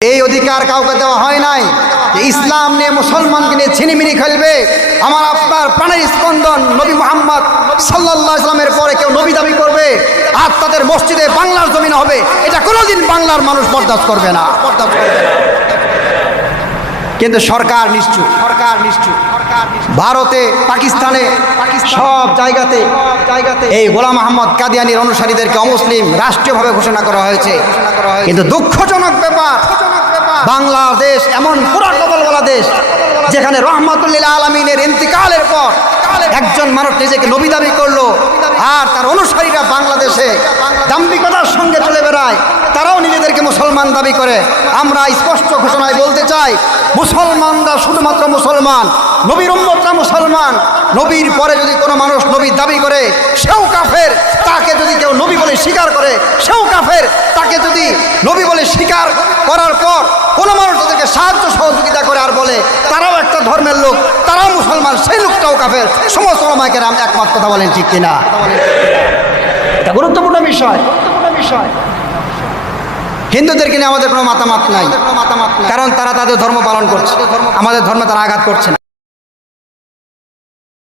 এই অধিকার কাউকে দেওয়া হয় নাই যে ইসলাম নিয়ে মুসলমানকে নিয়ে ছিনিমিনি খেলবে। আমার আপনার প্রাণের স্পন্দন নবী মুহাম্মদ সাল্লাল্লাহু আলাইহি ওয়াসাল্লামের পরে কেউ নবী দাবি করবে আর তাদের মসজিদে বাংলার জমিনে হবে, এটা কোনোদিন বাংলার মানুষ বরদাস্ত করবে না। কিন্তু সরকার নিশ্চুপ, ভারতে, পাকিস্তানে, সব জায়গাতে এই গোলাম আহমদ কাদিয়ানীর অনুসারীদেরকে অমুসলিম রাষ্ট্রীয়ভাবে ঘোষণা করা হয়েছে। কিন্তু দুঃখজনক ব্যাপার, বাংলাদেশ এমন পুরা কবলওয়ালা দেশ যেখানে রহমাতুল্লিল আলামিনের ইন্তিকালের পর একজন মানুষ নিজেকে নবী দাবি করলো আর তার অনুসারীরা বাংলাদেশে দাম্ভিকতার সঙ্গে চলে বেড়ায়, তারাও নিজেদেরকে মুসলমান দাবি করে। আমরা স্পষ্ট ঘোষণায় বলতে চাই, মুসলমানরা শুধুমাত্র মুসলমান, নবীর উম্মতরা মুসলমান। নবীর পরে যদি কোনো মানুষ নবী দাবি করে সেও কাফের, তাকে যদি কেউ নবী বলে স্বীকার করে সেও কাফের। তাকে যদি নবী বলে স্বীকার করার পর কোনো মানুষ তাদেরকে সাহায্য সহযোগিতা করে আর বলে তারাও একটা ধর্মের লোক, তারাও মুসলমান, সেই লোকটাও কাফের। সমস্ত ওলামায়ে কেরাম একমত কথা বলেন, ঠিক কিনা? এটা গুরুত্বপূর্ণ বিষয়। হিন্দুদেরকে নিয়ে আমাদের কোনো মাতামাত নাই, কারণ তারা তাদের ধর্ম পালন করছে, আমাদের ধর্মে তারা আঘাত করছে না।